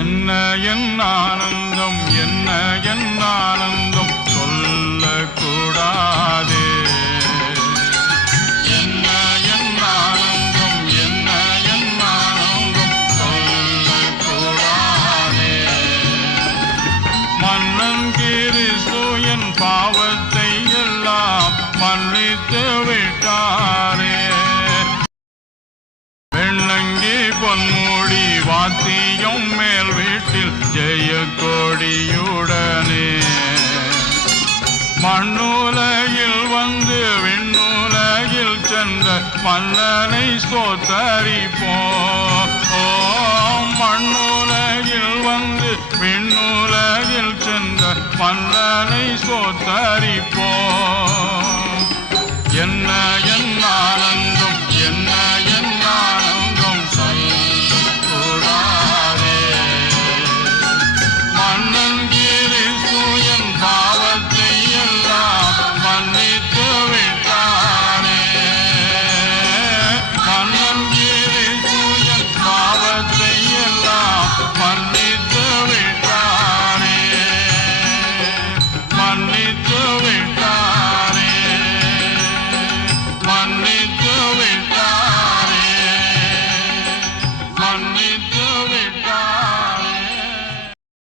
என்ன என் ஆனந்தம், என்ன என் ஆனந்தம் சொல்லக்கூடாதே. என்ன என் ஆனந்தம், என்ன என் ஆனந்தம் சொல்லக்கூடாதே. மன்னன் கிறிஸ்து என் பாவத்தை எல்லாம் மன்னித்து விட்டாரே. வெள்ளங்கி பொன்முடி வாத்தியம் மேல் வீட்டில் ஜெய கொடியுடனே மண்ணுலகில் வந்து விண்ணுலகில் சென்ற மன்னனை ஸ்தோத்தரிப்போம். மண்ணுலகில் வந்து விண்ணுலகில் சென்ற மன்னனை ஸ்தோத்தரிப்போம்.